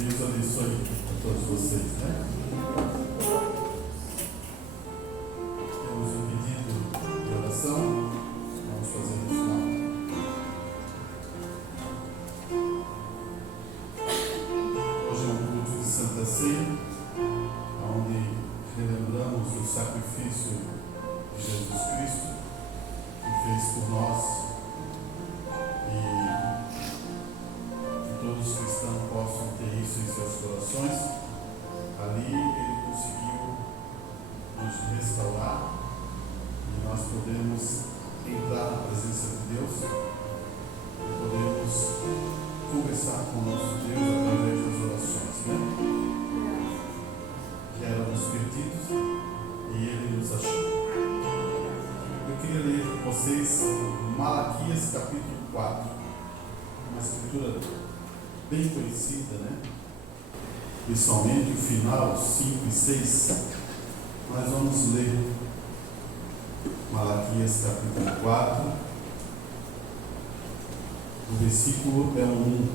Deus abençoe a todos vocês, né? Temos um pedido de oração. Vamos fazer no final. Hoje é um culto de Santa Ceia, onde relembramos o sacrifício de Jesus Cristo, que fez por nós, e que todos os cristãos possam ter isso em seus corações. Ali ele conseguiu nos restaurar e nós podemos entrar na presença de Deus e podemos conversar com o nosso Deus através das orações, né? Que éramos perdidos e ele nos achou. Eu queria ler com vocês Malaquias capítulo 4, uma escritura bem conhecida, né? Principalmente o final 5 e 6. Nós vamos ler Malaquias capítulo 4. O versículo é o 1.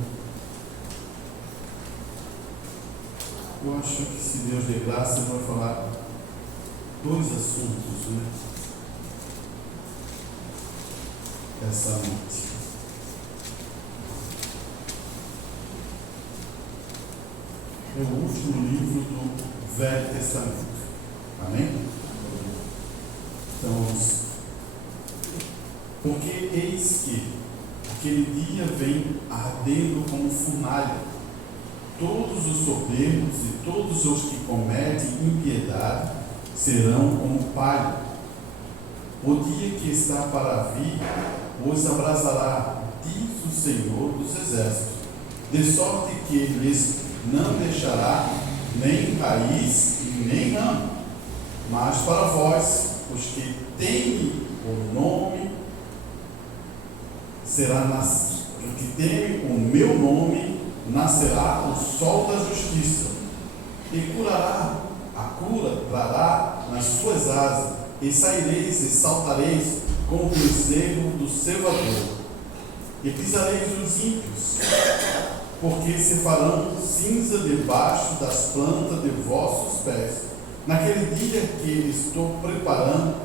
Eu acho que, se Deus der graça, ele vai falar dois assuntos, né? Essa noite. É o último livro do Velho Testamento. Amém? Então vamos. Porque eis que aquele dia vem ardendo como fornalha. Todos os soberbos e todos os que cometem impiedade serão como palha. O dia que está para vir os abrasará, diz o Senhor dos Exércitos, de sorte que lhes não deixará nem raiz e nem ramo. Mas para vós, os que temem o nome, os que temem o meu nome, nascerá o sol da justiça, e curará, a cura trará nas suas asas, e saireis e saltareis como o bezerro do cevador, e pisareis os ímpios, porque se farão cinza debaixo das plantas de vossos pés, naquele dia que estou preparando,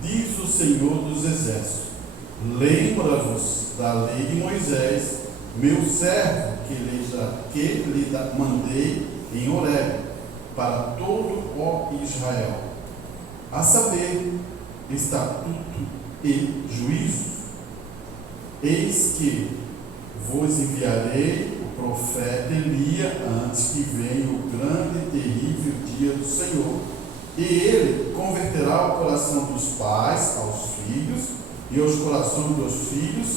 diz o Senhor dos Exércitos. Lembra-vos da lei de Moisés, meu servo, que lhe mandei em Horebe, para todo o Israel, a saber, estatuto e juízo. Eis que vos enviarei o profeta Elias antes que venha o grande e terrível dia do Senhor. E ele converterá o coração dos pais aos filhos e os corações dos filhos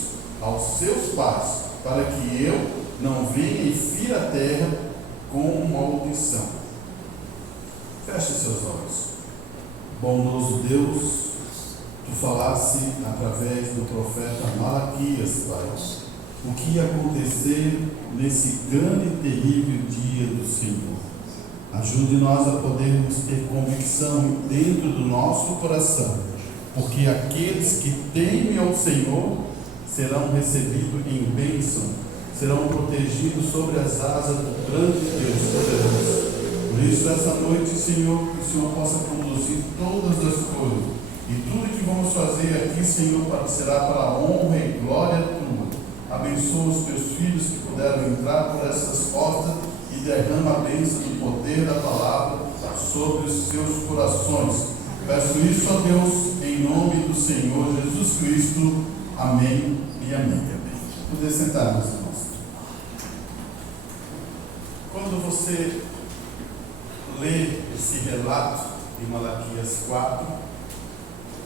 aos seus pais, para que eu não venha e fira a terra com maldição. Feche seus olhos. Bondoso Deus, tu falasse através do profeta Malaquias, Pai, o que ia acontecer nesse grande e terrível dia do Senhor. Ajude-nós a podermos ter convicção dentro do nosso coração, porque aqueles que temem ao Senhor serão recebidos em bênção, serão protegidos sobre as asas do grande Deus poderoso. Por isso, essa noite, Senhor, que o Senhor possa conduzir todas as coisas, e tudo que vamos fazer aqui, Senhor, será para a honra e glória tua. Abençoa os teus filhos que puderam entrar por essas portas e derrama a bênção do poder da palavra sobre os seus corações. Peço isso a Deus, em nome do Senhor Jesus Cristo. Amém e amém. Poder sentar, meus irmãos. Quando você lê esse relato de Malaquias 4,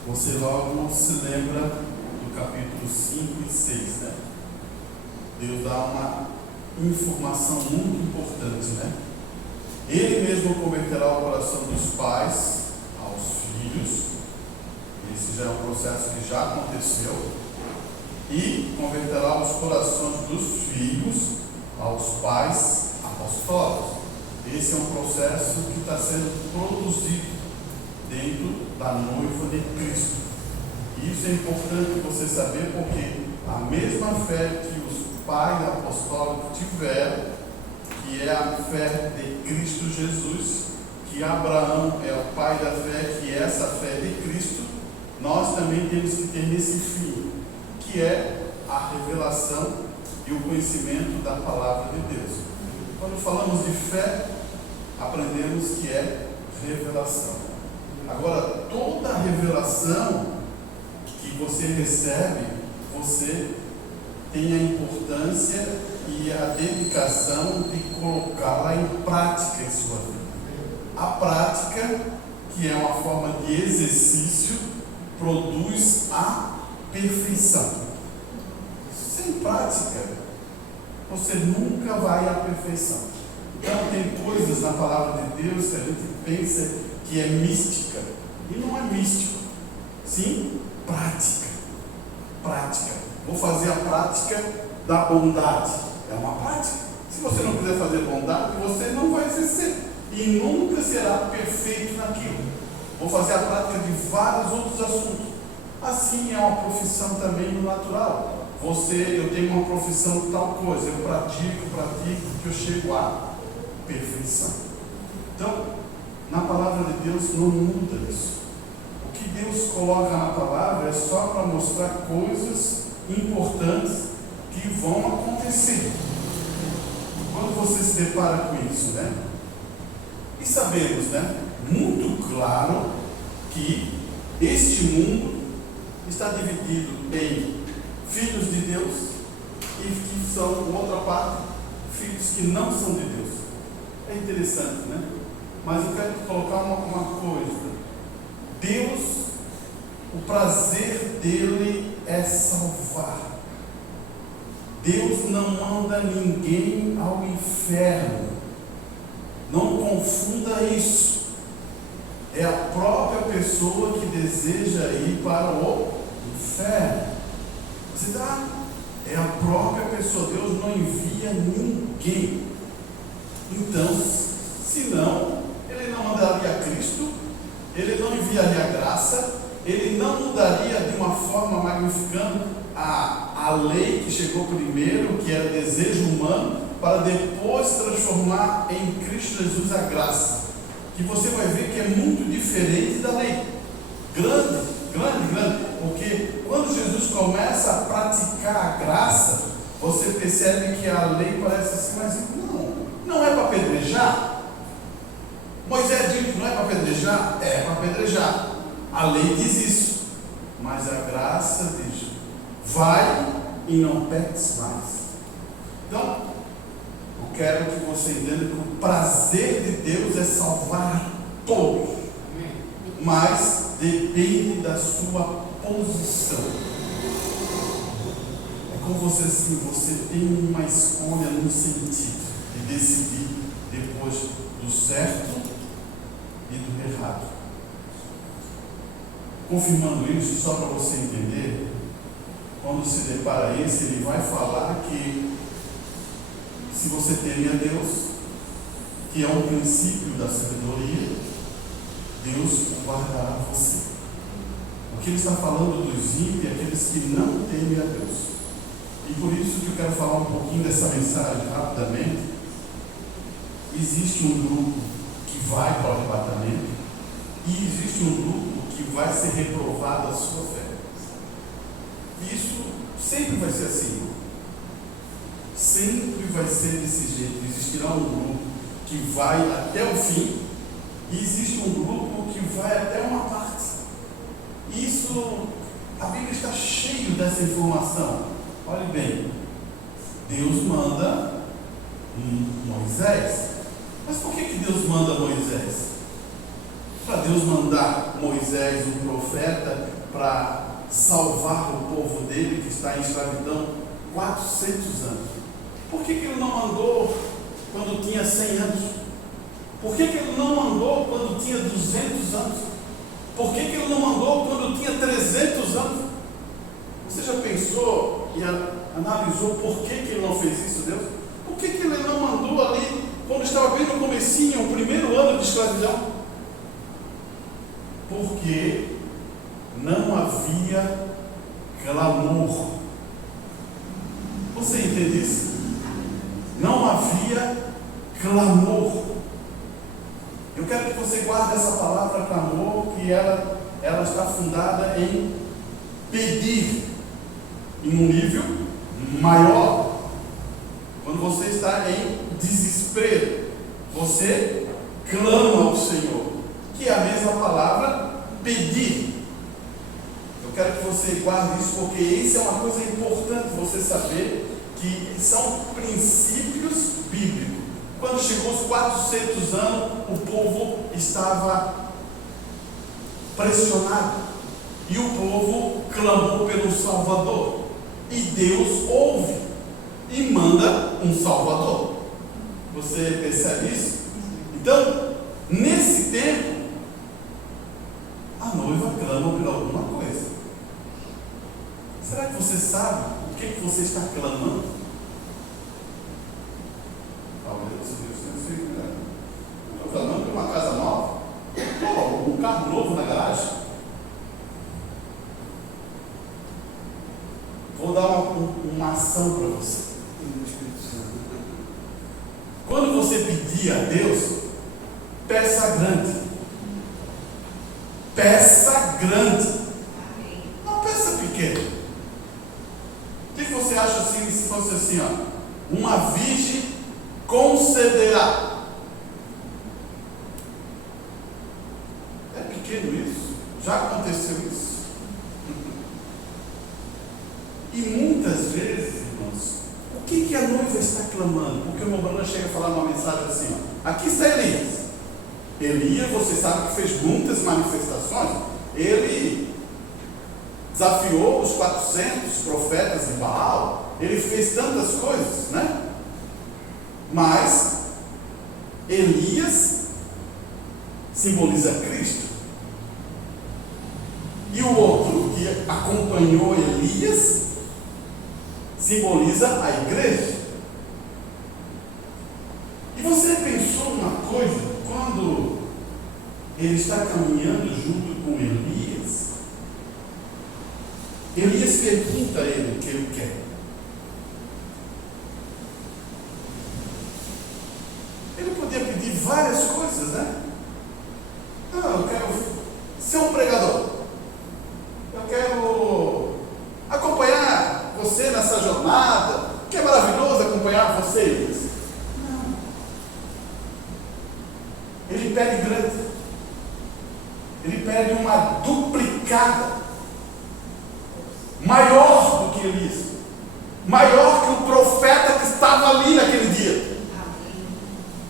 você logo se lembra do capítulo 5 e 6, né? Deus dá uma informação muito importante, né? Ele mesmo converterá o coração dos pais aos filhos. Esse já é um processo que já aconteceu. E converterá os corações dos filhos aos pais apostólicos. Esse é um processo que está sendo produzido dentro da noiva de Cristo. E isso é importante você saber, porque a mesma fé que os pais apostólicos tiveram, que é a fé de Cristo Jesus, que Abraão é o pai da fé, que é essa fé de Cristo, nós também temos que ter nesse fim, que é a revelação e o conhecimento da palavra de Deus. Quando falamos de fé, aprendemos que é revelação. Agora, toda a revelação que você recebe, você tem a importância e a dedicação de colocá-la em prática em sua vida. A prática, que é uma forma de exercício, produz a perfeição. Sem prática, você nunca vai à perfeição. Então, tem coisas na palavra de Deus que a gente pensa que é mística, e não é místico. Sim, prática. Prática. Vou fazer a prática da bondade. É uma prática. Se você não quiser fazer bondade, você não vai exercer e nunca será perfeito naquilo. Vou fazer a prática de vários outros assuntos. Assim é uma profissão também no natural. Eu tenho uma profissão de tal coisa, eu pratico, que eu chego à perfeição. Então, na palavra de Deus não muda isso. O que Deus coloca na palavra é só para mostrar coisas importantes que vão acontecer. Quando você se depara com isso, né? E sabemos, né? Muito claro que este mundo está dividido em filhos de Deus e que são, outra parte, filhos que não são de Deus. É interessante, né? Mas eu quero colocar uma coisa. Deus, o prazer dele é salvar. Deus não manda ninguém ao inferno. Não confunda isso. É a própria pessoa que deseja ir para o inferno. Você é a própria pessoa. Deus não envia ninguém. Então, senão, ele não mandaria Cristo, ele não enviaria a graça, ele não mudaria de uma forma magnificando a lei que chegou primeiro, que era desejo humano, para depois transformar em Cristo Jesus a graça. Que você vai ver que é muito diferente da lei. Grande. Porque quando Jesus começa a praticar a graça, você percebe que a lei parece assim, mas não é para apedrejar? Moisés diz que não é para apedrejar? É para apedrejar. A lei diz isso. Mas a graça diz: vai e não peques mais. Então, eu quero que você entenda que o prazer de Deus é salvar todos. Mas depende da sua posição. É como você tem uma escolha no sentido de decidir depois do certo e do errado. Confirmando isso, só para você entender, quando se depara isso, ele vai falar que se você teme a Deus, que é o princípio da sabedoria, Deus guardará você. O que ele está falando dos ímpios é aqueles que não temem a Deus. E por isso que eu quero falar um pouquinho dessa mensagem rapidamente. Existe um grupo que vai para o arrebatamento e existe um grupo que vai ser reprovado a sua fé. Isso sempre vai ser assim. Sempre vai ser desse jeito. Existirá um grupo que vai até o fim e existe um grupo que vai até uma parte. Isso, a Bíblia está cheia dessa informação. Olhe bem, Deus manda Moisés. Mas por que Deus manda Moisés? Para Deus mandar Moisés, um profeta, para salvar o povo dele que está em escravidão 400 anos. Por que ele não mandou quando tinha 100 anos? Por que ele não mandou quando tinha 200 anos? Por que ele não mandou quando tinha 300 anos? Você já pensou e analisou por que ele não fez isso, Deus? Por que ele não mandou ali quando estava bem no comecinho, o primeiro ano de escravidão? Porque não havia clamor. Você entende isso? Não havia clamor. Eu quero que você guarde essa palavra clamor, que ela está fundada em pedir, em um nível maior. Quando você está em desespero, você clama ao Senhor, que é a mesma palavra pedir. Eu quero que você guarde isso, porque isso é uma coisa importante você saber, que são princípios bíblicos. Quando chegou os 400 anos, o povo estava pressionado e o povo clamou pelo Salvador, e Deus ouve e manda um Salvador. Você percebe isso? Então, nesse tempo, a noiva clama por alguma coisa. Será que você sabe o que você está clamando? Talvez você estou clamando por uma casa nova, um carro novo na garagem. Vou dar uma ação para você. Quando você pedir a Deus, peça grande. Peça grande. Não peça pequeno. O que você acha assim, se fosse assim, ó? Uma virgem concederá. É pequeno isso? Já aconteceu isso? E muitas vezes, irmãos, o que a noiva está clamando? Porque o meu Bruno chega a falar uma mensagem assim, ó, aqui está Elias. Elias, você sabe que fez muitas manifestações. Ele desafiou os 400 profetas de Baal. Ele fez tantas coisas, né? Mas Elias simboliza Cristo. E o outro que acompanhou Elias simboliza a igreja. E você pensou uma coisa, quando ele está caminhando junto com Elias, Elias pergunta a ele o que ele quer. Ele podia pedir várias coisas, né? Não, eu quero ser um pregador. Eu quero acompanhar você nessa jornada, que é maravilhoso acompanhar vocês. Não. Ele pede grande. Ele pede uma duplicada. Maior do que Elias. Maior que o profeta que estava ali naquele dia.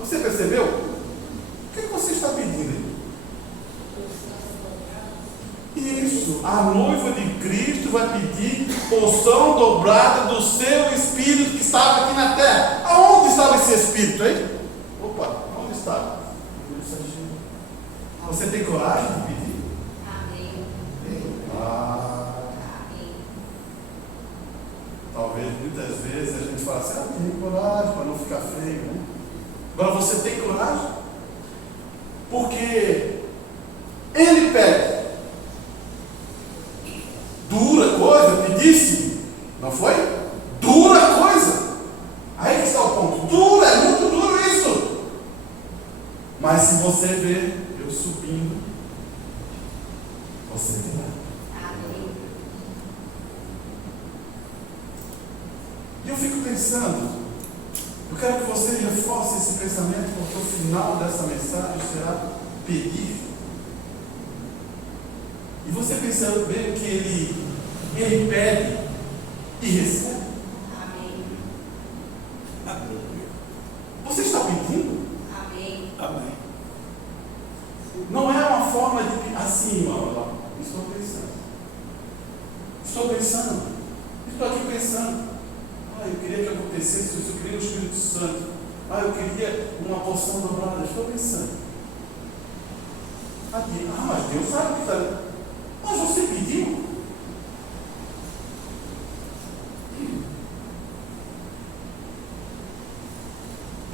Você percebeu? O que você está pedindo? Isso, a noiva de Cristo vai pedir porção dobrada do seu Espírito que estava aqui na terra. Aonde estava esse Espírito, hein? Opa, onde estava? Você tem coragem de pedir? Amém. Amém. Talvez muitas vezes a gente fala assim, tem coragem para não ficar feio, né? Agora você tem coragem? Porque ele pede. Dura coisa, pedisse, não foi? Dura coisa. Aí que está o ponto. Dura, é muito duro isso. Mas se você ver eu subindo, você verá. Amém. E eu fico pensando, eu quero que você reforce esse pensamento, porque o final dessa mensagem será pedir. E você pensando bem que ele pede e recebe. Amém. Você está pedindo? Amém. Amém. Não é uma forma de assim, irmão. Estou pensando. Estou aqui pensando. Eu queria que acontecesse isso, eu queria o Espírito Santo. Eu queria uma porção dobrada. Estou pensando. Mas Deus sabe o que está. Mas você pediu?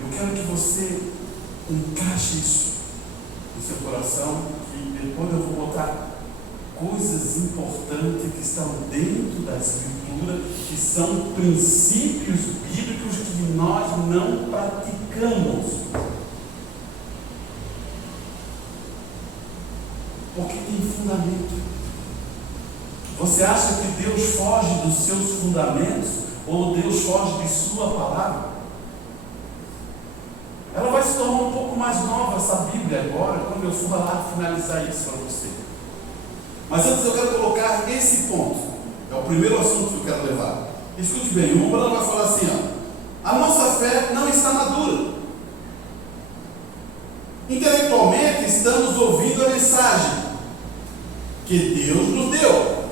Eu quero que você encaixe isso no seu coração, que depois eu vou botar coisas importantes que estão dentro da Escritura, que são princípios bíblicos que nós não praticamos. esperamos. Porque tem fundamento. Você acha que Deus foge dos seus fundamentos? Ou Deus foge de sua palavra? Ela vai se tornar um pouco mais nova, essa Bíblia, agora, quando eu for lá finalizar isso para você. Mas antes eu quero colocar esse ponto. É o primeiro assunto que eu quero levar. Escute bem, o Umbanda vai falar assim, ó, a nossa fé não está madura. Intelectualmente estamos ouvindo a mensagem que Deus nos deu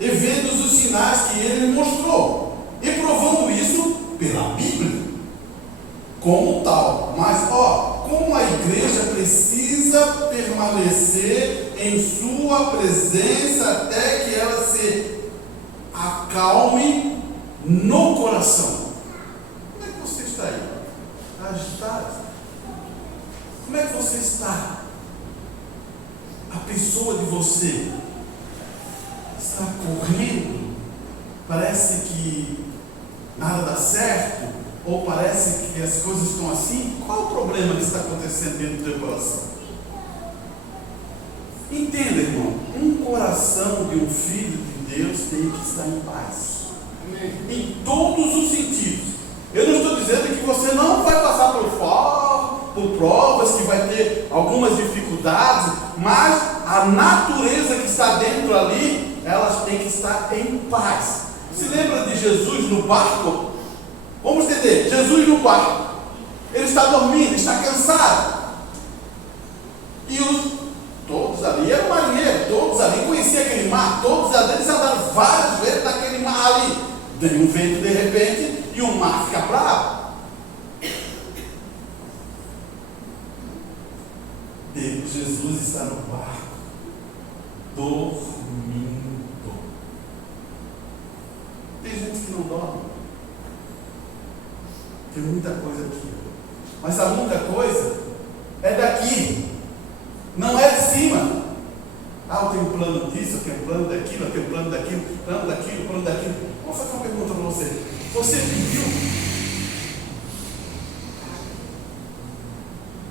e vendo os sinais que Ele mostrou e provando isso pela Bíblia como tal. Mas como a igreja precisa permanecer em sua presença até que ela se acalme no coração. Como é que você está aí? Está agitado? Como é que você está? A pessoa de você está correndo? Parece que nada dá certo? Ou parece que as coisas estão assim? Qual o problema que está acontecendo dentro do teu coração? Entenda, irmão, um coração de um filho de Deus tem que estar em paz. Em todos os sentidos. Eu não estou dizendo que você não vai passar por provas, que vai ter algumas dificuldades, mas a natureza que está dentro ali, elas têm que estar em paz. Se lembra de Jesus no barco? Vamos entender, Jesus no barco, ele está dormindo, está cansado, e todos ali eram marinheiros, todos ali conheciam aquele mar, todos ali eles andaram várias vezes naquele mar ali, vem um vento de repente, e o mar fica bravo. Jesus está no barco, dormindo. Tem gente que não dorme. Tem muita coisa aqui, mas a muita coisa é daqui, não é de cima. Eu tenho um plano disso, eu tenho um plano daquilo, eu tenho um plano daquilo, plano daquilo, plano daquilo. Vou fazer uma pergunta para você. Você viu?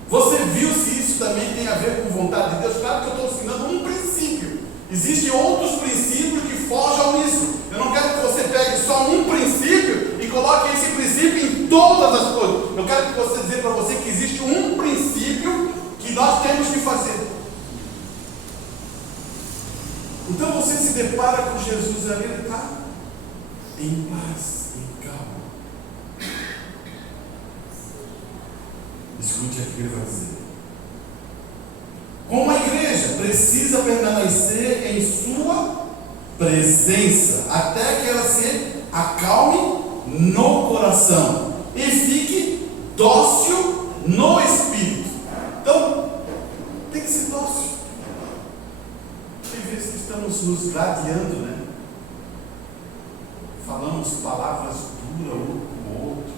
Você viu se isso também tem a ver com vontade de Deus? Claro que eu estou ensinando um princípio. Existem outros princípios que fogem isso. Eu não quero que você pegue só um princípio e coloque esse princípio em todas as coisas. Eu quero que você dizer para você que existe um princípio que nós temos que fazer. Então você se depara com Jesus ali, ele está em paz, em calma. Escute aqui o que ele vai dizer. Como a igreja precisa permanecer em sua presença até que ela se acalme no coração e fique dócil no espírito. Então, tem que ser dócil. Tem vezes que estamos nos gladiando, né? Falamos palavras duras um com o outro,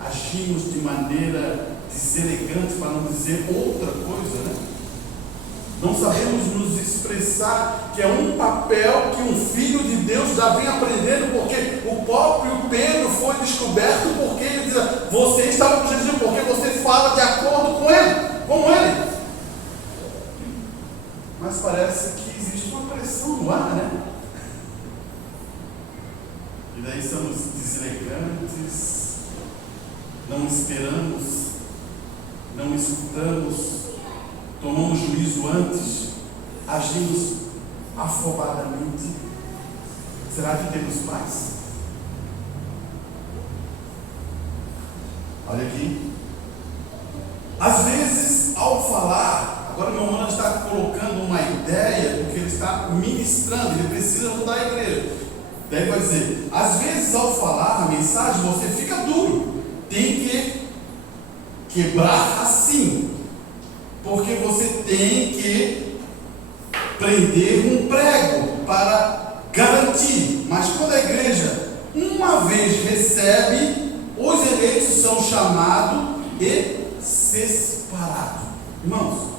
agimos de maneira deselegante para não dizer outra coisa, né? Não sabemos nos expressar, que é um papel que um filho de Deus já vem aprendendo, porque o próprio Pedro foi descoberto, porque ele diz, você estava com Jesus, porque você fala de acordo com ele, como ele. Mas parece que existe uma pressão no ar, né? E daí somos deselegantes, não esperamos, não escutamos, tomamos juízo antes, agimos afobadamente. Será que temos paz? Olha aqui. Às vezes, ao falar, agora meu irmão está colocando uma ideia, porque ele está ministrando, ele precisa mudar a igreja. Daí vai dizer, às vezes ao falar a mensagem, você fica duro. Tem que quebrar assim. Porque você tem que prender um prego para garantir. Mas quando a igreja uma vez recebe, os eleitos são chamados e separados. Irmãos,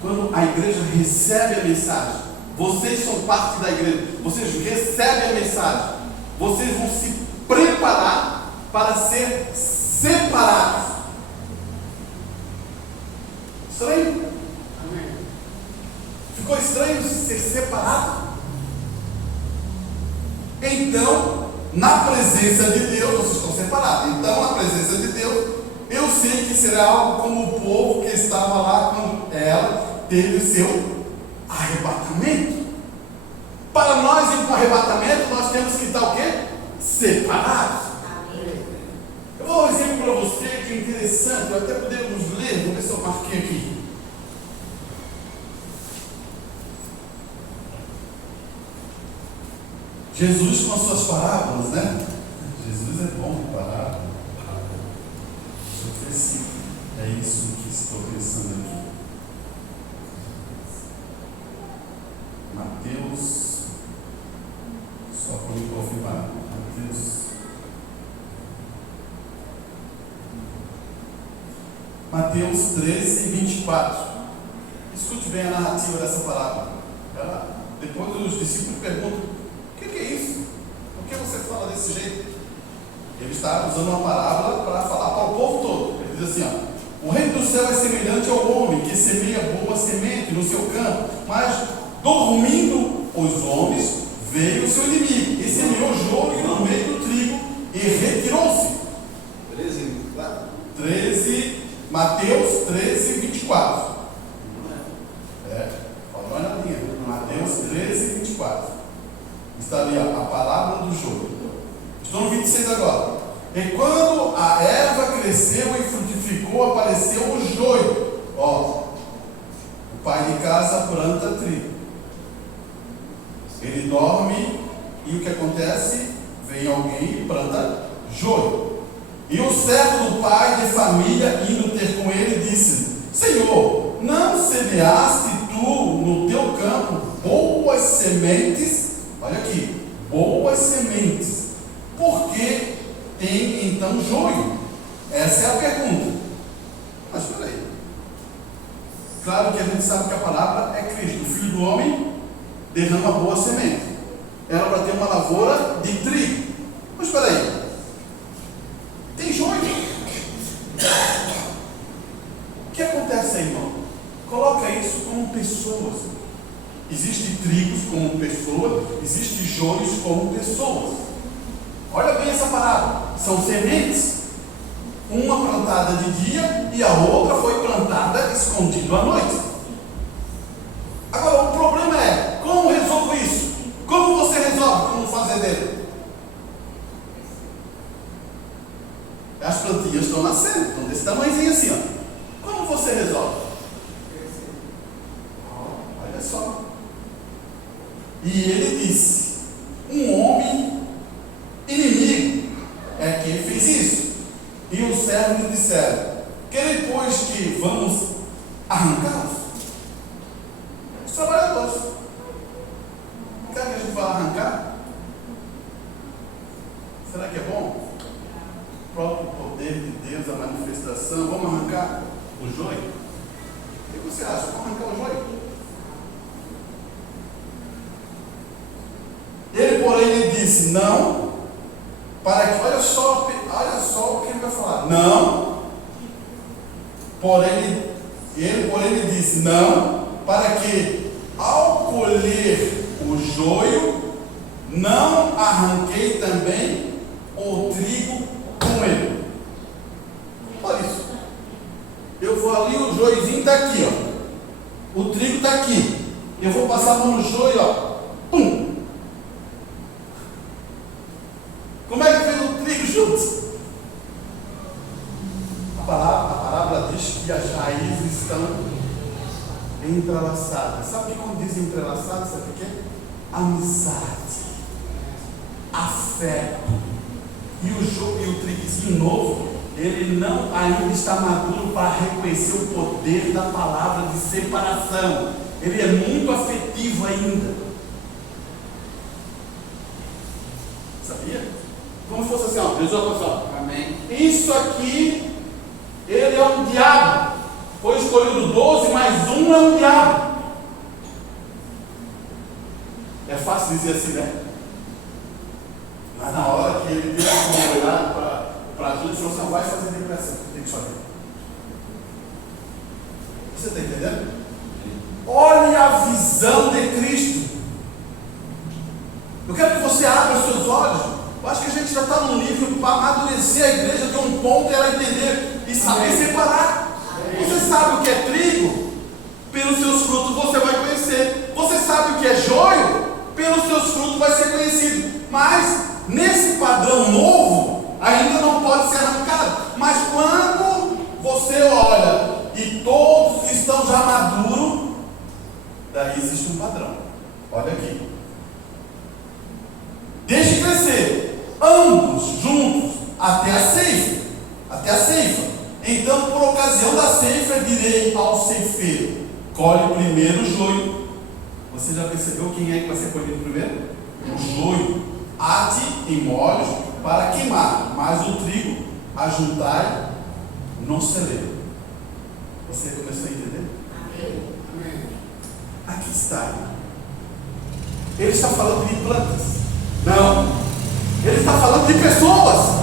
quando a igreja recebe a mensagem, vocês são parte da igreja, vocês recebem a mensagem, vocês vão se preparar para ser separados. Estranho? Ficou estranho ser separado? Então, na presença de Deus, vocês estão separados. Então, na presença de Deus, eu sei que será algo como o povo que estava lá quando ela teve o seu arrebatamento. Para nós ir para o arrebatamento, nós temos que estar o quê? Separados. Eu vou dar um exemplo para você que é interessante, até podemos ler, vou ver se eu marquei aqui. Jesus com as suas parábolas, né? Jesus é bom de parábola. Deixa eu ver se é isso que estou pensando aqui. Mateus, só para me confirmar, Mateus 13, 24. Escute bem a narrativa dessa parábola. Depois os discípulos perguntam: o que é isso? Por que você fala desse jeito? Ele está usando uma parábola para falar para o povo todo. Ele diz assim: ó, o reino do céu é semelhante ao homem que semeia boa semente no seu campo, mas dormindo os homens, veio o seu inimigo e semeou joio no meio do trigo e retirou-se. 13, Mateus 13, 24. Falou na linha. Mateus 13, 24. Está ali a palavra do joio. Estou no 26 agora. E quando a erva cresceu e frutificou, apareceu o joio. O pai de casa planta trigo. Ele dorme e o que acontece? Vem alguém e planta joio. E o servo do pai de família, indo ter com ele, disse: Senhor, não semeaste tu no teu campo boas sementes? Olha aqui, boas sementes. Por que tem então joio? Essa é a pergunta. Mas espera aí. Claro que a gente sabe que a palavra é Cristo, o Filho do Homem, derrama boa semente. Era para ter uma lavoura de trigo. Mas espera aí. Tem joio. O que acontece aí, irmão? Coloca isso como pessoas. Existe trigos como pessoas, existe joios como pessoas. Olha bem essa parábola. São sementes. Uma plantada de dia e a outra foi plantada escondida à noite. Agora, o problema é, como resolvo isso? Como você resolve como fazendeiro? As plantinhas estão nascendo, estão desse tamanhozinho assim, ó. Como você resolve? Olha só. E ele disse: um homem inimigo é quem fez isso. E os servos lhe disseram: querem, pois, que vamos arrancá-los? Os trabalhadores. Quer que a gente vá arrancar? Será que é bom? O próprio poder de Deus, a manifestação. Vamos arrancar o joio? O que você acha? Vamos arrancar o joio? Ele, porém, lhe disse: não, para que, olha só o que ele vai falar. Não, porém, ele, lhe disse: não, para que, ao colher o joio, não arranquei também o trigo com ele. Olha isso. Eu vou ali, o joiozinho está aqui, ó. O trigo está aqui. Eu vou passar a mão no joio, ó. Pum! Como é que fez o trigo junto? A parábola diz que as raízes estão entrelaçadas. Sabe o que quando diz entrelaçadas? Sabe o que é? Amizade, afeto. E o triguezinho novo, ele não ainda está maduro para reconhecer o poder da palavra de separação. Ele é muito afetivo ainda. Sabia? Como se fosse assim, ó, Deus, olha só. Amém. Isso aqui, ele é um diabo. Foi escolhido 12, mais um é um diabo. É fácil dizer assim, né? Mas na hora que ele teve que olhar para as outras, ele falou assim: vai fazer visão de Cristo. Eu quero que você abra os seus olhos. Eu acho que a gente já está num nível para amadurecer a igreja de um ponto e ela entender e saber separar. Você sabe o que é trigo? Pelos seus frutos você vai conhecer. Você sabe o que é joio? Pelos seus frutos vai ser conhecido. Mas nesse padrão novo ainda não pode ser arrancado. Mas quando você olha e todos estão já maduros, daí existe um padrão. Olha aqui. Deixe crescer ambos juntos até a ceifa. Até a ceifa. Então, por ocasião da ceifa, direi ao ceifeiro: colhe primeiro o joio. Você já percebeu quem é que vai ser colhido primeiro? O joio. Ate em molhos para queimar, mas o trigo ajuntai no celeiro. Você começou a entender? Amém. Aqui está. Ele está falando de plantas. Não. Ele está falando de pessoas.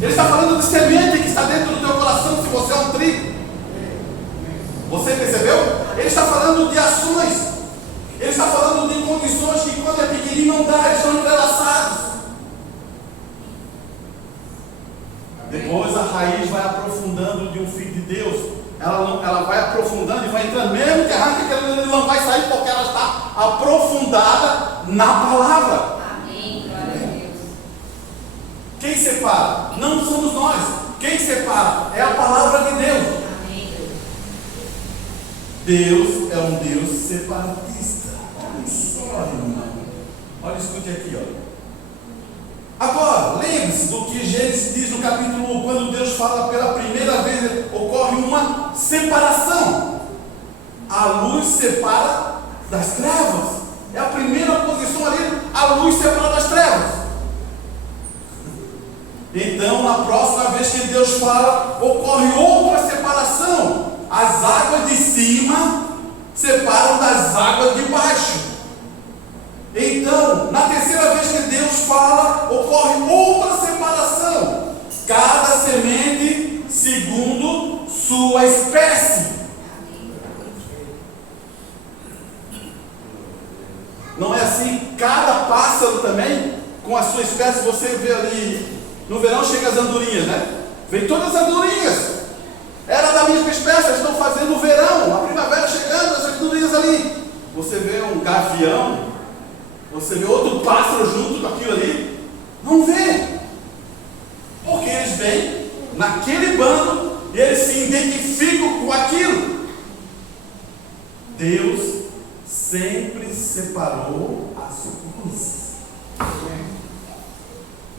Ele está falando de semente que está dentro do teu coração, se você é um trigo. Você percebeu? Ele está falando de ações. Ele está falando de condições que quando é pequenininho não dá, eles estão entrelaçados. Depois a raiz vai aprofundando de um filho de Deus. Ela vai aprofundando e vai entrando. Mesmo que arranque aquele, ele não vai sair porque ela está aprofundada na palavra. Amém. Glória a Deus. Quem separa? Não somos nós. Quem separa? É a palavra de Deus. Amém. Deus é um Deus separatista. Olha só, irmão. Olha, escute aqui, ó. Agora, lembre-se do que Gênesis diz no capítulo 1, quando Deus fala pela primeira vez, ocorre uma separação. A luz separa das trevas. É a primeira posição ali, a luz separa das trevas. Então, na próxima vez que Deus fala, ocorre outra separação. As águas de cima separam das águas de baixo. Então, na terceira vez que Deus fala, ocorre outra separação. Cada semente segundo sua espécie. Não é assim? Cada pássaro também, com a sua espécie, você vê ali, no verão chega as andorinhas, né? Vem todas as andorinhas. Era da mesma espécie, elas estão fazendo o verão, a primavera chegando, as andorinhas ali. Você vê um gavião, você vê outro pássaro junto com aquilo ali, não vê. Porque eles vêm naquele bando e eles se identificam com aquilo. Deus sempre separou as coisas.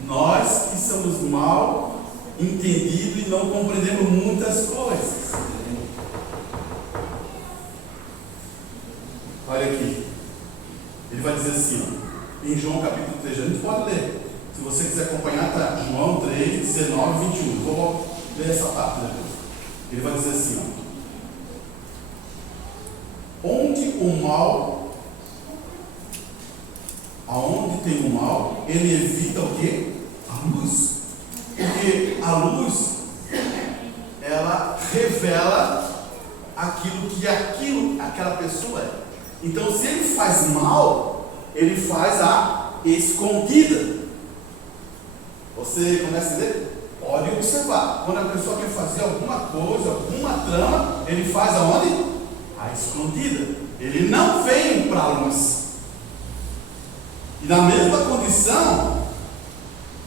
Nós que somos mal entendidos e não compreendemos muitas coisas. Olha aqui. Ele vai dizer assim, ó, em João capítulo 3, a gente pode ler. Se você quiser acompanhar, tá? João 3, 19 e 21. Vou ler essa parte depois. Ele vai dizer assim, ó. Aonde tem o mal, ele evita o quê? A luz. Porque a luz, ela revela aquilo que aquela pessoa é. Então, se ele faz mal, ele faz a escondida. Você começa a dizer, pode observar. Quando a pessoa quer fazer alguma coisa, alguma trama, ele faz aonde? A escondida. Ele não vem para a luz. E na mesma condição,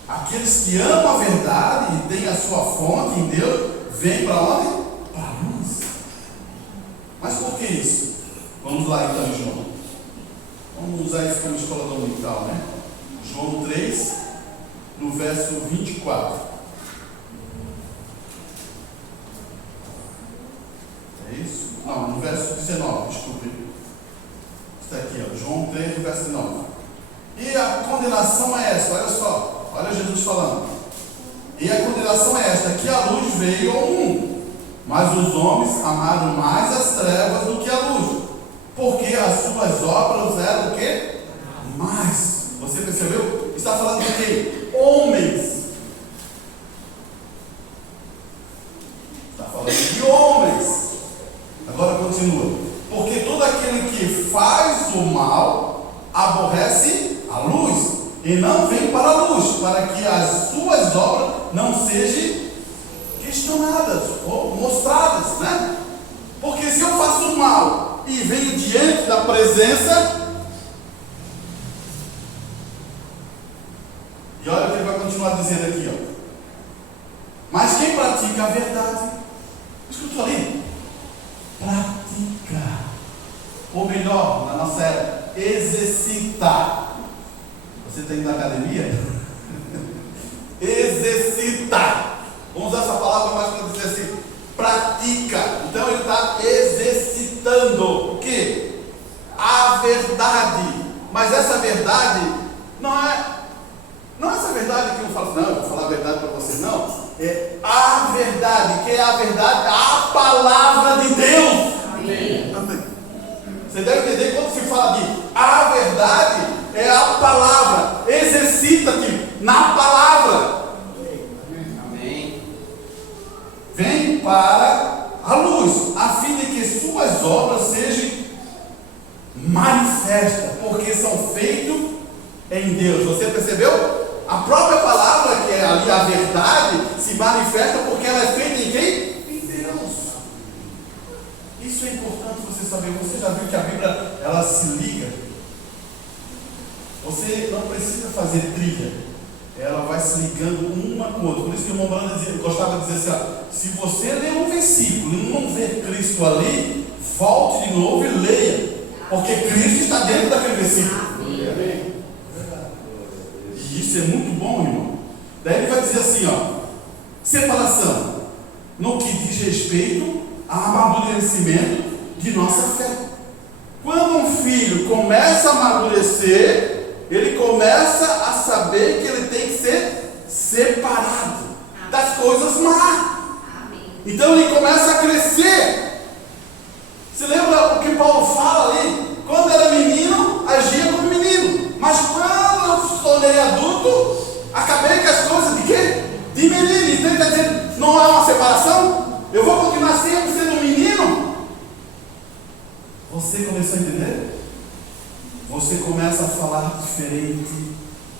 aqueles que amam a verdade e têm a sua fonte em Deus, vêm para onde? Para a luz. Mas por que isso? Vamos lá então, João. Vamos usar isso como escola dominical, né? João 3, no verso 24. É isso? Não, no verso 19, desculpe. Está aqui, ó, João 3, no verso 19. E a condenação é esta, olha só, olha Jesus falando. E a condenação é esta, que a luz veio ao mundo, mas os homens amaram mais as trevas do que a luz, porque as suas obras eram o quê? Mais. Você percebeu? Está falando de quem? Homens. Está falando de homens. Agora continua. Porque todo aquele que e não vem para a luz, para que as suas obras não sejam questionadas ou mostradas, né? Porque se eu faço mal e venho diante da presença, e olha o que ele vai continuar dizendo aqui, ó. Mas quem pratica a verdade, escutou ali? Praticar, ou melhor, na nossa era, exercitar. Você está indo na academia? Exercitar. Vamos usar essa palavra mais para dizer assim: pratica. Então ele está exercitando o quê? A verdade. Mas essa verdade não é essa verdade que eu falo, não, eu vou falar a verdade para você, não. É a verdade. Que é a verdade? A palavra de Deus. Amém. Amém. Você deve entender quando se fala de a verdade, é a palavra. Exercita-te na palavra. Amém. Vem para a luz, a fim de que suas obras sejam manifestas, porque são feitas em Deus. Você percebeu? A própria palavra, que é ali a verdade, se manifesta porque ela é feita em quem? Em Deus. Isso é importante você saber. Você já viu que a Bíblia, ela se liga? Você não precisa fazer trilha, ela vai se ligando uma com a outra. Por isso que o irmão Brando gostava de dizer assim: ó, se você ler um versículo e não ver Cristo ali, volte de novo e leia, porque Cristo está dentro daquele versículo. Amém. E isso é muito bom, irmão. Daí ele vai dizer assim, ó: separação no que diz respeito ao amadurecimento de nossa fé. Quando um filho começa a amadurecer, ele começa a saber que ele tem que ser separado das coisas más. Então ele começa a crescer. Você lembra o que Paulo fala ali? Quando era menino, agia como menino, mas quando eu me tornei adulto, acabei com as coisas de quê? De menino. Então ele está dizendo, não há uma separação? Eu vou continuar sempre sendo menino? Você começou a entender? Você começa a falar diferente,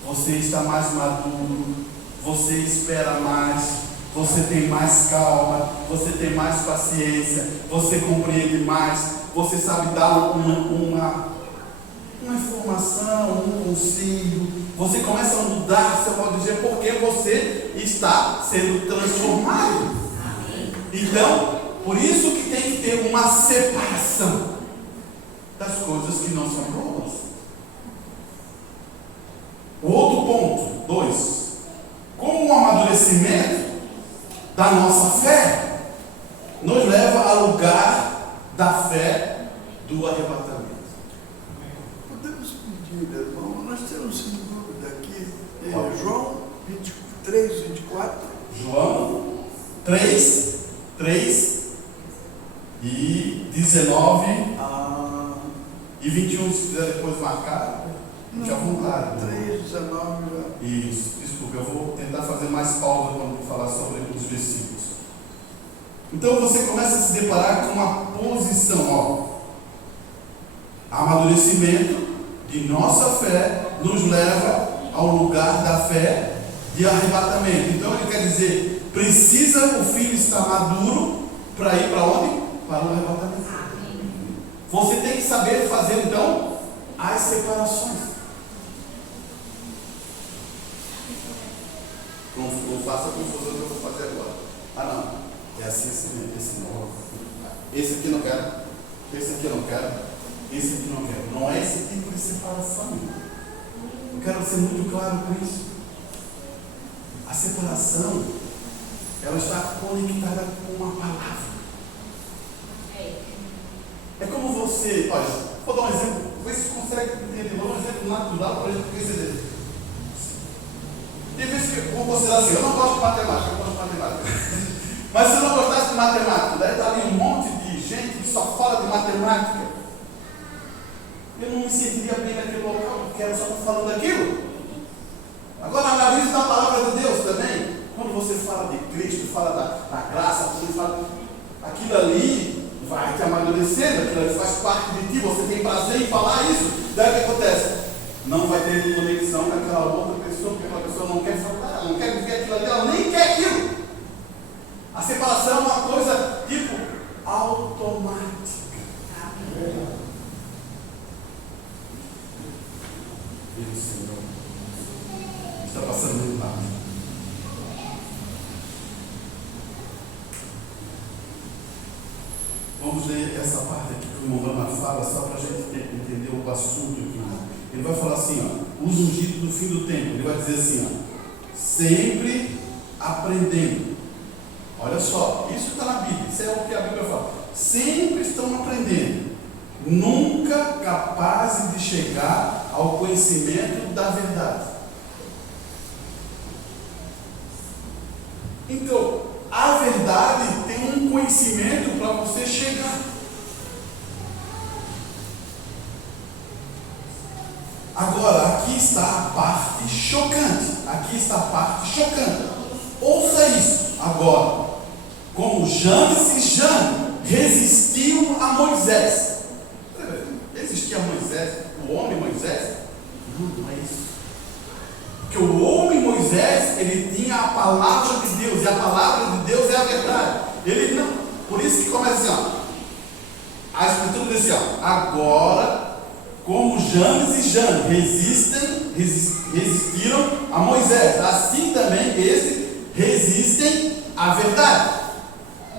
você está mais maduro, você espera mais, você tem mais calma, você tem mais paciência, você compreende mais, você sabe dar uma informação, um conselho, você começa a mudar, você pode dizer, porque você está sendo transformado. Então, por isso que tem que ter uma separação das coisas que não são boas. O outro ponto, 2, como o amadurecimento da nossa fé nos leva ao lugar da fé do arrebatamento. Podemos pedir, irmão, nós temos em dúvida aqui, João 23, 24. João 3 e 19 e 21, se quiser depois marcar, fique à vontade. 3, 19. Isso, desculpa, eu vou tentar fazer mais pausa quando falar sobre os versículos. Então você começa a se deparar com uma posição, ó. Amadurecimento de nossa fé nos leva ao lugar da fé de arrebatamento. Então ele quer dizer, precisa o filho estar maduro para ir para onde? Para o arrebatamento. Você tem que saber fazer então as separações. Não faça confusão que eu vou fazer agora. Não, é assim, esse não. Esse aqui não quero, esse aqui não quero, esse aqui não quero. Não é esse tipo de separação. Eu quero ser muito claro com isso. A separação, ela está conectada com uma palavra. É como você, olha, vou dar um exemplo, vê se consegue entender, vou dar um exemplo natural para a gente entender. Tem vezes que eu vou considerar assim, eu não gosto de matemática, mas se eu não gostasse de matemática, daí está ali um monte de gente que só fala de matemática, eu não me sentiria bem naquele local, porque era só falando daquilo. Agora analise a palavra de Deus também. Quando você fala de Cristo, fala da graça, quando fala aquilo ali, vai te amadurecendo, aquilo ali faz parte de ti, você tem prazer em falar isso. Daí o que acontece? não vai ter conexão com aquela outra pessoa, porque aquela pessoa não quer falar, não quer viver aquilo ali, ela nem quer aquilo. A separação é uma coisa tipo automática. Filho do Senhor, está passando muito rápido. Vamos ler essa parte aqui que o irmão Lama fala, só para a gente entender o assunto aqui. Ele vai falar assim, ó, os ungidos do fim do tempo. Ele vai dizer assim, ó, sempre aprendendo. Olha só, isso está na Bíblia, isso é o que a Bíblia fala. Sempre estão aprendendo, nunca capazes de chegar ao conhecimento da verdade. Então, a verdade tem um conhecimento para você chegar. Agora, aqui está a parte chocante. Aqui está a parte chocante. Ouça isso agora. Como Janes e Jane resistiam a Moisés. Existia Moisés, o homem Moisés? Não é isso. Porque o homem Moisés, ele tinha a palavra de Deus, e a palavra de Deus é a verdade. Ele não, por isso que começa assim, ó. A escritura diz assim, ó, agora, como Janes e Jane resistiram a Moisés, assim também estes resistem à verdade.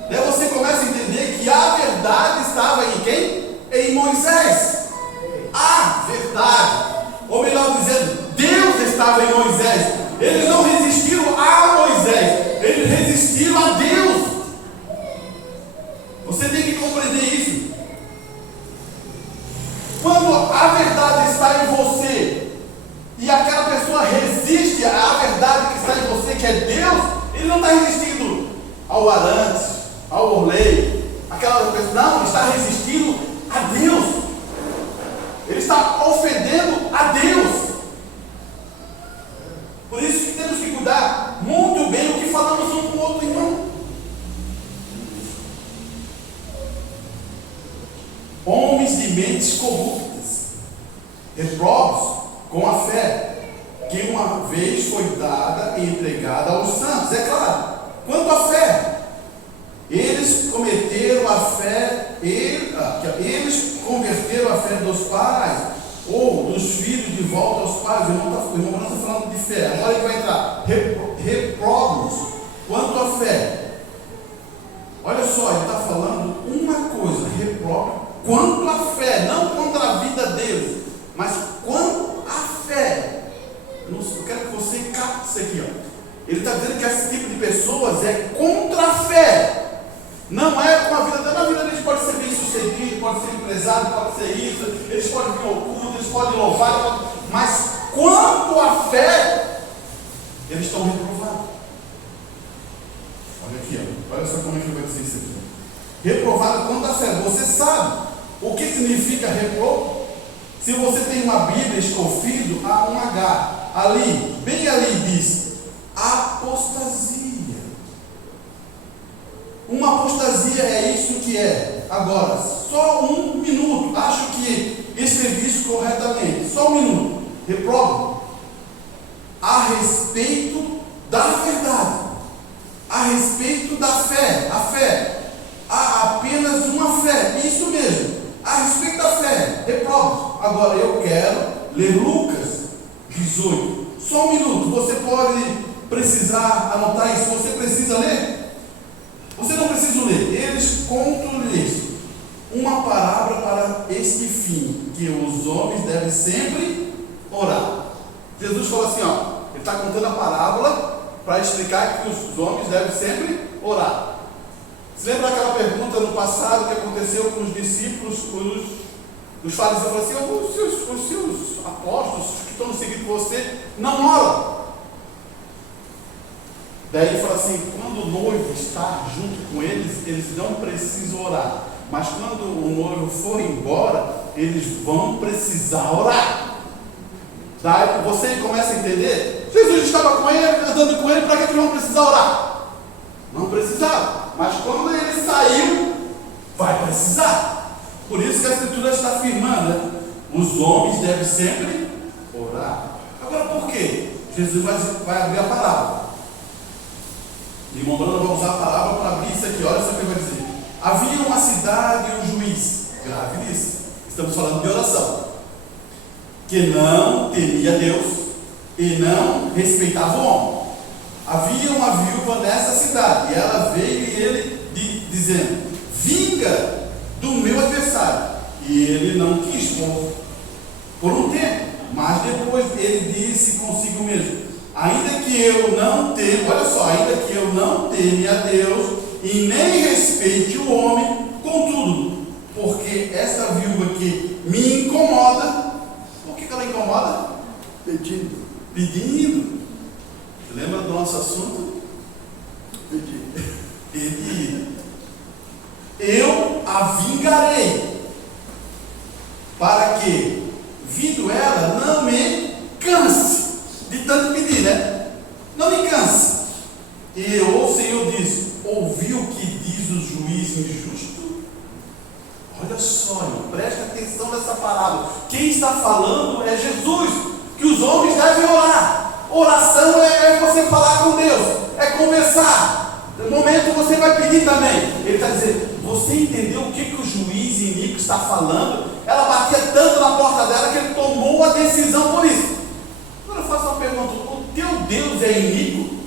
Daí você começa a entender que a verdade estava em quem? Em Moisés. A verdade, ou melhor dizendo, Deus estava em Moisés. Eles não resistiram a Moisés, eles resistiram a Deus. Você tem que compreender isso. Quando a verdade está em você e aquela pessoa resiste à verdade que está em você, que é Deus, ele não está resistindo ao Arantes, ao Orley, aquela pessoa, não, ele está resistindo a Deus. Ele está ofendendo a Deus. Por isso que temos que cuidar muito bem o que falamos um com o outro, irmão. Homens de mentes corruptas, reprobos com a fé, que uma vez foi dada e entregada aos santos. É claro, quanto à fé, eles cometeram a fé, eles converteram a fé dos pais, ou dos filhos de volta aos pais. O irmão não está falando de fé, agora ele vai entrar. Reprobos quanto à fé. Olha só, ele está falando uma coisa, reprobo quanto à fé, não contra a vida deles, mas quanto à fé. Eu quero que você capte isso aqui, ó. Ele está dizendo que esse tipo de pessoas é contra a fé. Não é com a vida dela. Na vida deles pode ser bem sucedido, pode ser empresário, pode ser isso, eles podem vir ao culto, eles podem louvar, mas quanto à fé, eles estão reprovados. Olha aqui, ó. Olha só como é que vai dizer isso aqui. Reprovado quanto à fé. Você sabe o que significa reprovo? Se você tem uma Bíblia escolhido, há um H. Ali, bem ali diz apostasia. Uma apostasia é isso que é. Agora, só um minuto. Acho que escrevi isso corretamente. Só um minuto. Reprovo. A respeito da verdade. A respeito da fé. A fé. Há apenas uma fé. Isso mesmo. A respeito da fé. Reprovo. Agora, eu quero ler Lucas 18. Só um minuto. Você pode precisar anotar isso. Você precisa ler? Você não precisa ler. Eles contam-lhes uma palavra para este fim, que os homens devem sempre orar. Jesus falou assim, ó, ele está contando a parábola para explicar que os homens devem sempre orar. Você lembra daquela pergunta no passado que aconteceu com os discípulos, os fariseus falaram assim, os seus apóstolos que estão seguindo você não oram. Daí ele fala assim, quando o noivo está junto com eles, eles não precisam orar. Mas quando o noivo for embora, eles vão precisar orar. Daí você começa a entender, Jesus estava com ele, andando com ele, para que eles vão precisar orar? Não precisava. Mas quando ele saiu, vai precisar. Por isso que a Escritura está afirmando, né? Os homens devem sempre orar. Jesus vai abrir a parábola. E o irmão Bruno vai usar a parábola para abrir isso aqui. Olha só o que ele vai dizer. Havia uma cidade e um juiz, grave nisso, estamos falando de oração, que não temia Deus e não respeitava o homem. Havia uma viúva nessa cidade, e ela veio e ele dizendo: vinga do meu adversário. E ele não quis por um tempo, mas depois ele disse consigo mesmo: ainda que eu não teme, olha só, ainda que eu não teme a Deus e nem respeite o homem, contudo, porque esta viúva que me incomoda, por que ela incomoda? Pedindo. Você lembra do nosso assunto? Pedindo. Eu a vingarei, para que, vindo ela, não me canse de tanto pedir, né? Não me canse. E o Senhor diz: ouviu o que diz o juiz injusto? Olha só, irmão, preste atenção nessa palavra. Quem está falando é Jesus, que os homens devem orar. Oração é você falar com Deus, é conversar. No momento você vai pedir também. Ele está dizendo: você entendeu o que o juiz iníquo está falando? Ela batia tanto na porta dela que ele tomou a decisão por isso. Agora eu faço uma pergunta: o teu Deus é iníquo?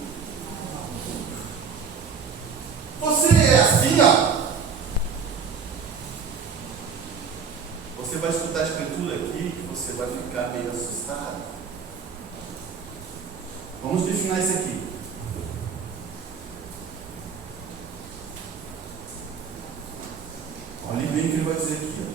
Você é assim, ó. Você vai escutar a escritura aqui que você vai ficar meio assustado. Vamos definir isso aqui. Olhe bem o que ele vai dizer aqui.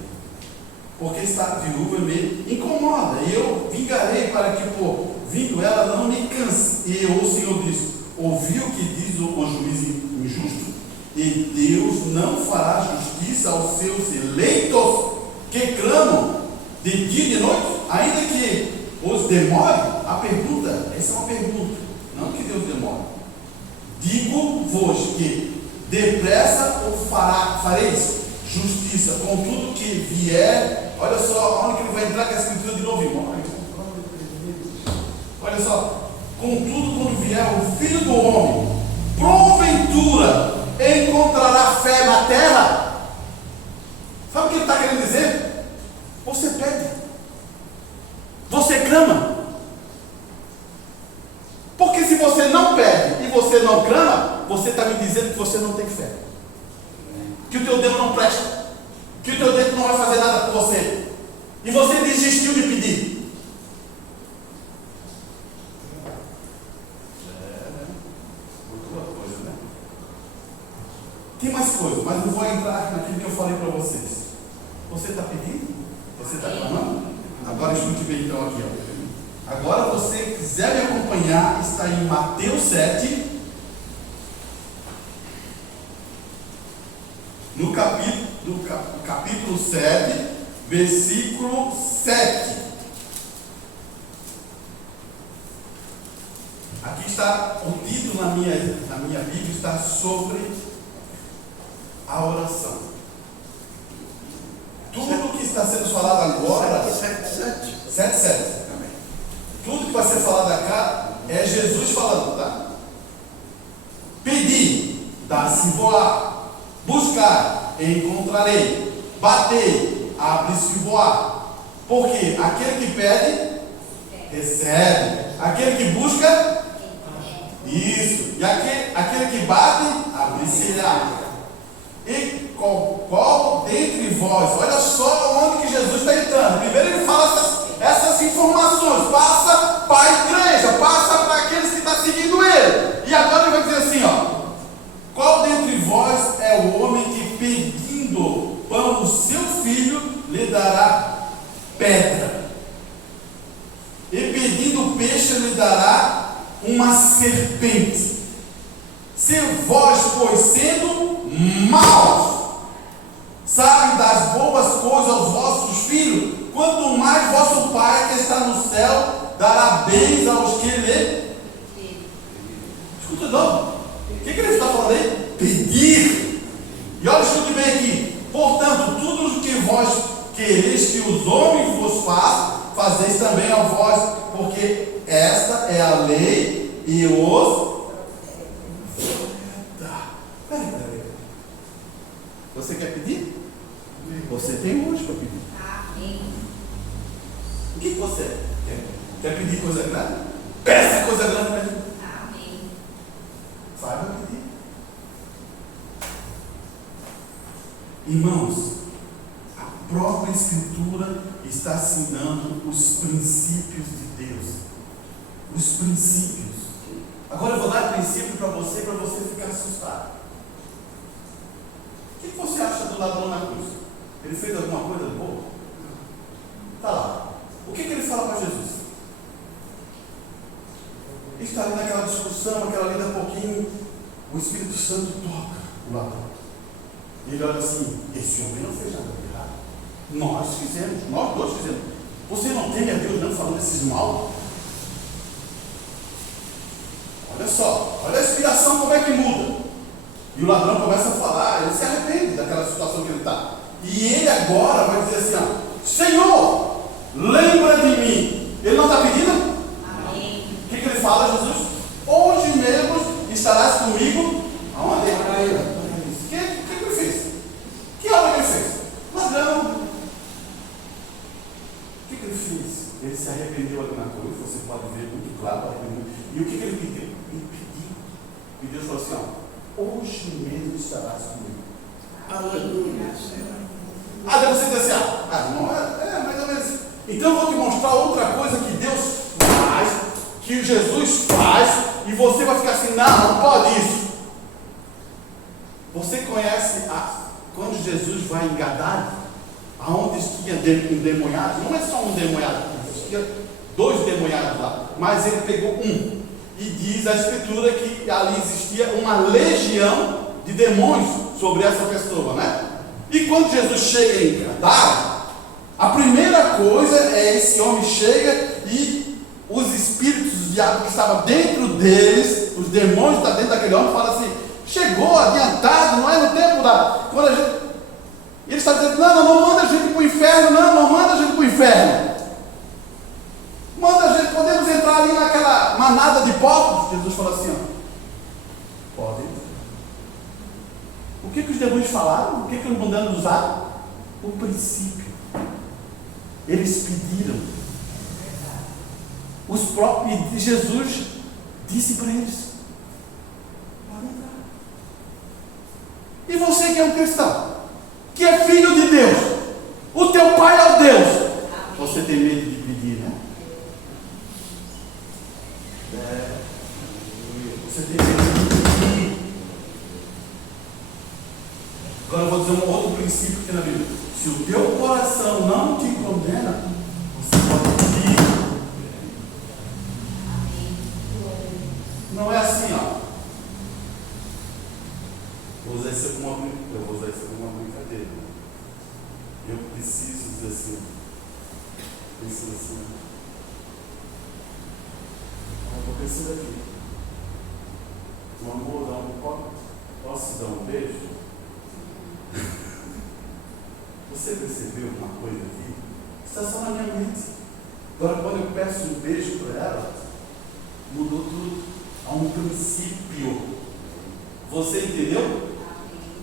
Porque esta viúva me incomoda, e eu vingarei para que, por vindo ela, não me canse. E o Senhor diz: ouviu o que diz o juiz injusto? E Deus não fará justiça aos seus eleitos que clamam de dia e de noite, ainda que os demore? A pergunta, essa é uma pergunta, não que Deus demore. Digo-vos que depressa o fareis justiça, com tudo que vier. Olha só, onde que ele vai entrar com a escritura de novo, irmão? Olha só, contudo, quando vier o Filho do Homem, porventura encontrará fé na terra? Sabe o que ele está querendo dizer? Você pede, você clama. Porque se você não pede e você não clama, você está me dizendo que você não tem fé, que o teu Deus não presta, que o teu Deus não vai fazer nada por você, e você desistiu de pedir. Coisa, né? Tem mais coisas, mas não vou entrar naquilo que eu falei para vocês. Você está pedindo? Você está clamando? Agora escute bem então aqui, ó. Agora, você quiser me acompanhar, está em Mateus 7, no capítulo 7, versículo 7. Aqui está o título na minha Bíblia, está sobre a oração. Tudo que está sendo falado agora, 7. Tudo que vai ser falado acá é Jesus falando, tá? Pedir, dar-se-voar. Buscar, encontrarei. Bater, abre-se-voar. Porque aquele que pede, recebe. Aquele que busca, isso. E aquele que bate, abre-se-á. E qual dentre vós, olha só onde que Jesus está entrando. Primeiro ele fala essas informações, passa para a igreja, passa para aqueles que estão seguindo ele. E agora ele vai dizer assim, ó: qual dentre vós é o homem que, pedindo pão ao seu filho, lhe dará pedra? E pedindo peixe, lhe dará uma serpente? Se vós, pois, sendo maus, sabe das boas coisas aos vossos filhos, quanto mais vosso Pai que está no céu dará bens aos que lhe... Escuta não, o que ele está falando aí? Pedir. E olha, escute bem aqui: portanto, tudo o que vós quereis que os homens vos façam, fazeis também a vós, porque esta é a lei e os... Peraí. Você quer pedir? Você tem hoje para pedir. Amém. O que você quer? Quer pedir coisa grande? Peça coisa grande para ele. Amém. Saiba pedir. Irmãos, a própria Escritura está assinando os princípios de Deus. Os princípios. Agora eu vou dar princípio para você ficar assustado. O que você acha do ladrão na cruz? Ele fez alguma coisa boa? Está lá. O que ele fala para Jesus? Ele está ali naquela discussão, aquela ali, daqui a pouquinho, o Espírito Santo toca o ladrão. Ele olha assim: esse homem não fez nada de errado. Nós dois fizemos. Você não teme a Deus não falando esses mal? Olha só, olha a inspiração como é que muda. E o ladrão começa a falar, ele se arrepende daquela situação que ele está. E ele agora vai dizer assim: ó, Senhor, lembra de mim. Ele não está pedindo? Amém. O que ele fala, Jesus? Hoje mesmo estarás comigo. Aonde? O que ele fez? Que obra que ele fez? Ladrão. O que ele fez? Ele se arrependeu ali na cruz, você pode ver muito claro. E o que ele pediu? Ele pediu. E Deus falou assim: ó, hoje mesmo estarás comigo. Aleluia. Daí você diz assim: não é mais ou menos. Então eu vou te mostrar outra coisa que Deus faz, que Jesus faz, e você vai ficar assim: não pode isso. Você conhece quando Jesus vai em Gadara, aonde tinha endemoniados? Não é só um endemoniado, existia 2 endemoniados lá, mas ele pegou um. E diz a Escritura que ali existia uma legião de demônios sobre essa pessoa, né? E quando Jesus chega em Gadara, a primeira coisa é esse homem chega e os espíritos do diabo que estavam dentro deles, os demônios que estão dentro daquele homem, falam assim: chegou adiantado, não é no tempo da... Quando a gente... Ele está dizendo: não manda a gente para o inferno, não manda a gente para o inferno. Manda a gente, podemos entrar ali naquela manada de porcos. Jesus falou assim: ó, pode. O que os demônios falaram? O que os mundanos usaram? O princípio. Eles pediram. Os próprios, e Jesus disse para eles: pode entrar. E você que é um cristão, que é filho de Deus, o teu pai é o Deus, você tem medo de pedir, né? Você tem medo de pedir. Agora eu vou dizer um outro princípio que tem na Bíblia: se o teu coração não te condena, você pode pedir. Não é assim, ó. Eu vou usar isso como uma brincadeira. Eu preciso dizer assim. Preciso assim. Eu preciso aqui. Um amor, posso dar um beijo? Você percebeu uma coisa aqui? Está só na minha mente. Agora, quando eu peço um beijo para ela, mudou tudo. Há um princípio. Você entendeu?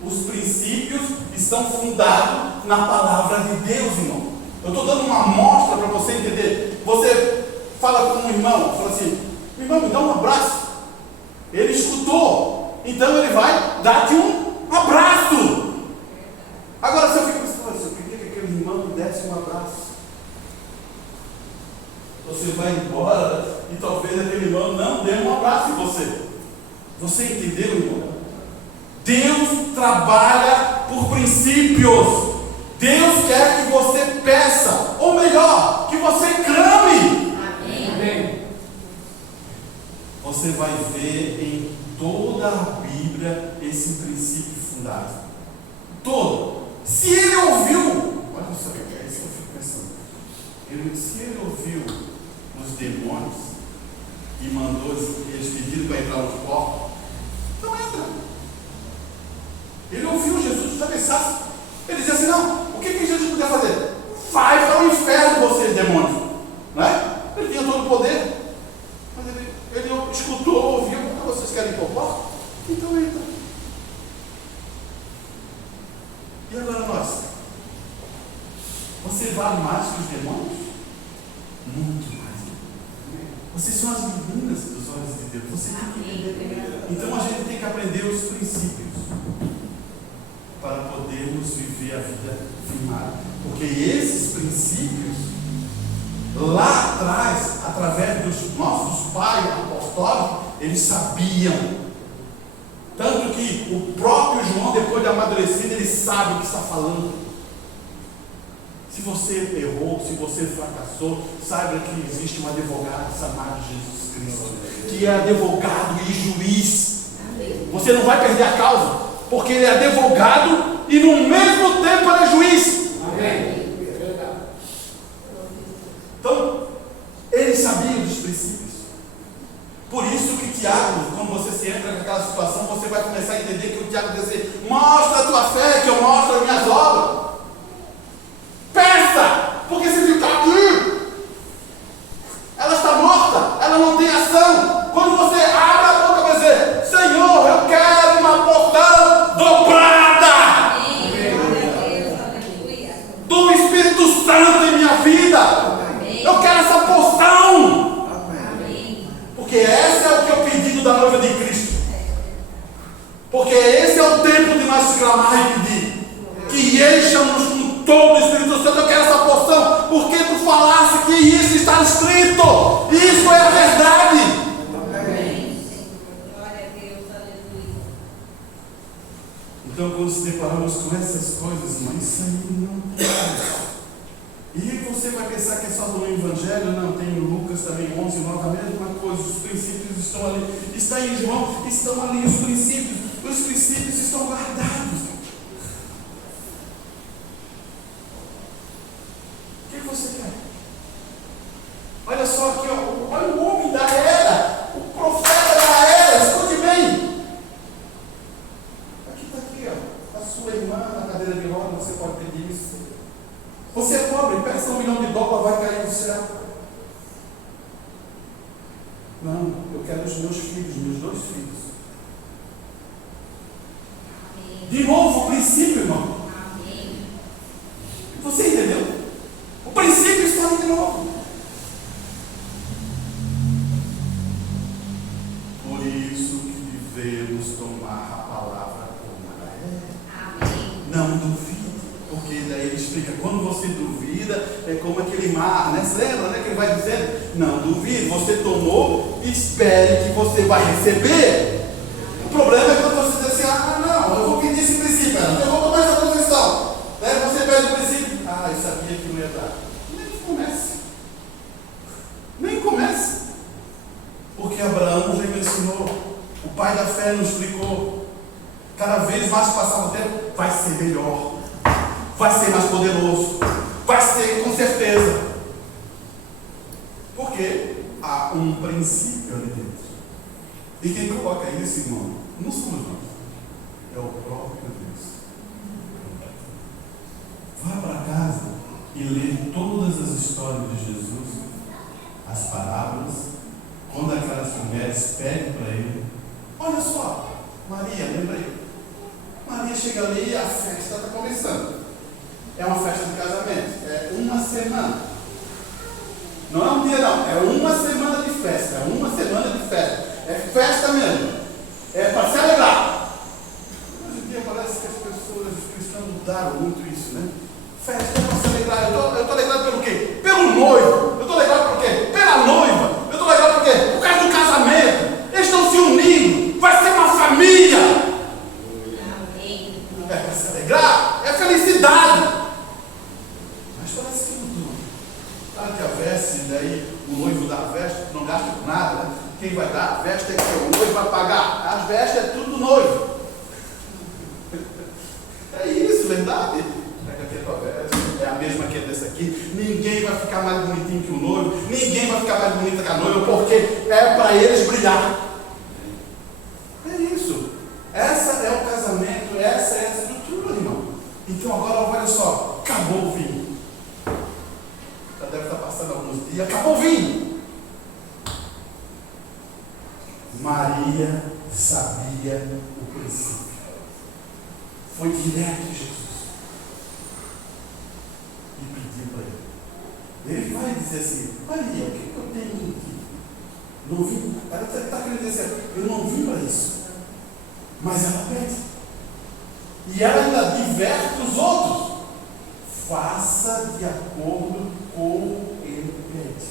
Os princípios estão fundados na palavra de Deus, irmão. Eu estou dando uma amostra para você entender. Você fala com um irmão, fala assim: irmão, me dá um abraço. Ele escutou, então ele vai dar-te um abraço. Agora, se eu fico pensando, eu queria que aquele irmão me desse um abraço, você vai embora e talvez aquele irmão não dê um abraço em você. Você entendeu, irmão? Deus trabalha por princípios. Deus quer que você peça, ou melhor, que você clame. Amém. Você vai ver em toda a Bíblia esse princípio fundado. Todo. Se ele ouviu, olha só, é isso que eu fico pensando. Se ele ouviu os demônios e mandou eles pediram para entrar nos porcos, então entra. Ele ouviu Jesus, já pensasse. Ele dizia assim: não, o que Jesus podia fazer? Vai para o inferno, vocês demônios. Não é? Ele tinha todo o poder, Então entra. E agora nós? Você vale mais que os demônios? Muito mais. Vocês são as meninas dos olhos de Deus. Você tem que entender. Então a gente tem que aprender os princípios para podermos viver a vida firmada. Porque esses princípios, lá atrás, através dos nossos pais apostólicos, eles sabiam. Tanto que o próprio João, depois de amadurecido, ele sabe o que está falando. Se você errou, se você fracassou, saiba que existe um advogado chamado Jesus Cristo, que é advogado e juiz. Você não vai perder a causa, porque ele é advogado e no mesmo tempo ele é juiz. Amém. Então, ele sabia dos princípios. Por isso que Tiago, quando você se entra naquela situação, você vai começar a entender que o Tiago diz assim: mostra a tua fé, que eu mostro as minhas obras. Peça, porque se ficar aqui, ela está morta, ela não tem ação. Quando você abre a boca, vai dizer: Senhor, eu quero uma porção dobrada do Espírito Santo em minha vida. Eu quero essa porção. Porque esse é o que é o pedido da noiva de Cristo. Porque esse é o tempo de nós clamar e pedir. Que encha-nos com todo o Espírito Santo. Eu quero essa porção. Porque tu falaste que isso está escrito. Isso é a verdade. Então, quando nos deparamos com essas coisas, mas isso aí não tem nada. E você vai pensar que é só no Evangelho? Não, tem em Lucas também 11, 9, a mesma coisa. Os princípios estão ali. Está em João, estão ali os princípios. Os princípios estão guardados. O que você quer? Olha só aqui, ó. Olha o homem da era, o profeta da era. Escute bem. Aqui está aqui, ó. A sua irmã na cadeira de roda, você pode pedir isso. Você é pobre, peça $1 milhão, vai cair do céu. Não, eu quero os meus filhos, meus 2 filhos. De novo, o princípio, irmão. Você entendeu? O princípio está ali de novo. Por isso que devemos tomar a palavra como ela é. Não duvide. Porque daí ele explica, quando você duvida, é como aquele mar, né? Você lembra, né? Que ele vai dizendo, não duvide, você tomou, espere que você vai receber. O problema é quando você diz assim, não, eu vou pedir esse princípio, eu vou tomar essa posição. Daí você pede o princípio, eu sabia que não ia dar. Nem comece. Porque Abraão já me ensinou, o pai da fé nos explicou, cada vez mais que passar o tempo, vai ser melhor. Vai ser mais poderoso. Vai ser com certeza. Porque há um princípio ali dentro. E quem coloca isso, irmão, não somos nós. É o próprio Deus. Vá para casa e lê todas as histórias de Jesus, as parábolas, quando aquelas mulheres pedem para ele. Olha só, Maria, lembra aí? Maria chega ali e a festa está começando. É uma festa de casamento. É uma semana. Não é um dia não. É uma semana de festa. É uma semana de festa. É festa mesmo. É para se alegrar. Hoje em dia parece que as pessoas, os cristãos mudaram muito isso, né? Festa é para se alegrar. Eu estou alegrado pelo quê? Pelo noivo. Eu estou alegrado por quê? Pela noiva. Eu estou alegrado por quê? Por causa do casamento. Eles estão se unindo. Vai ser uma família. É para se alegrar. É felicidade. Que a veste, daí o noivo dá a veste, não gasta com nada, né? Quem vai dar a veste é que o noivo vai pagar. As vestes é tudo do noivo. É isso, verdade? Pega aqui a tua veste, é a mesma que é dessa aqui. Ninguém vai ficar mais bonitinho que o noivo, ninguém vai ficar mais bonita que a noiva, porque é para eles brilhar. É isso. Essa é o casamento, essa é a estrutura, irmão. Então agora olha só, acabou o vinho. Já deve estar passando alguns dias. Acabou o vinho. Maria sabia sabia o princípio. Foi direto a Jesus e pediu para ele. Ele vai dizer assim: Maria, o que eu tenho aqui? Não vim. Ela está querendo dizer: eu não vim para isso. Mas ela pede. E ela ainda diverte os outros. Faça de acordo com ele pede.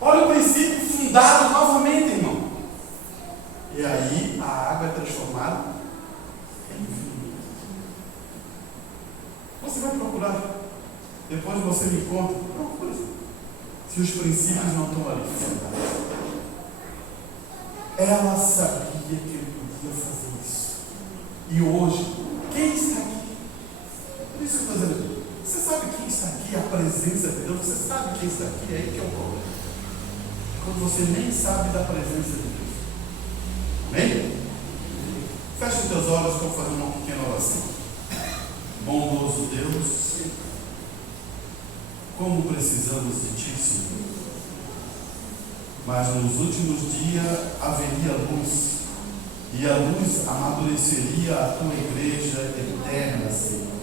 Olha o princípio fundado novamente, irmão. E aí a água é transformada em vinho. Você vai procurar. Depois você me conta. Procure. Se os princípios não estão ali. Ela sabia que ele podia fazer isso. E hoje, quem está aqui? Por isso que eu estou dizendo, você sabe quem está aqui? A presença de Deus. Você sabe quem está aqui? É aí que é o problema. Quando você nem sabe da presença de Deus. Amém? Feche os teus olhos para fazer uma pequena oração. Bondoso Deus, como precisamos de Ti, Senhor. Mas nos últimos dias haveria luz, e a luz amadureceria a Tua igreja eterna, Senhor.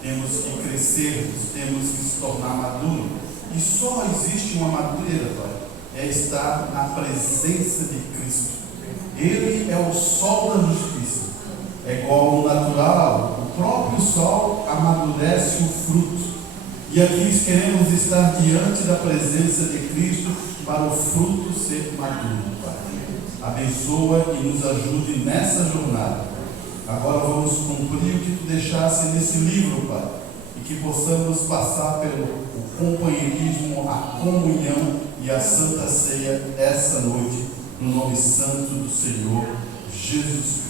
Temos que crescermos, temos que se tornar maduro. E só existe uma madureira, Pai, é estar na presença de Cristo. Ele é o sol da justiça. É igual ao natural, o próprio sol amadurece o fruto. E aqui queremos estar diante da presença de Cristo para o fruto ser maduro, Pai. Abençoa e nos ajude nessa jornada. Agora vamos cumprir o que Tu deixaste nesse livro, Pai. E que possamos passar pelo companheirismo, a comunhão e a Santa Ceia essa noite, no nome santo do Senhor Jesus Cristo.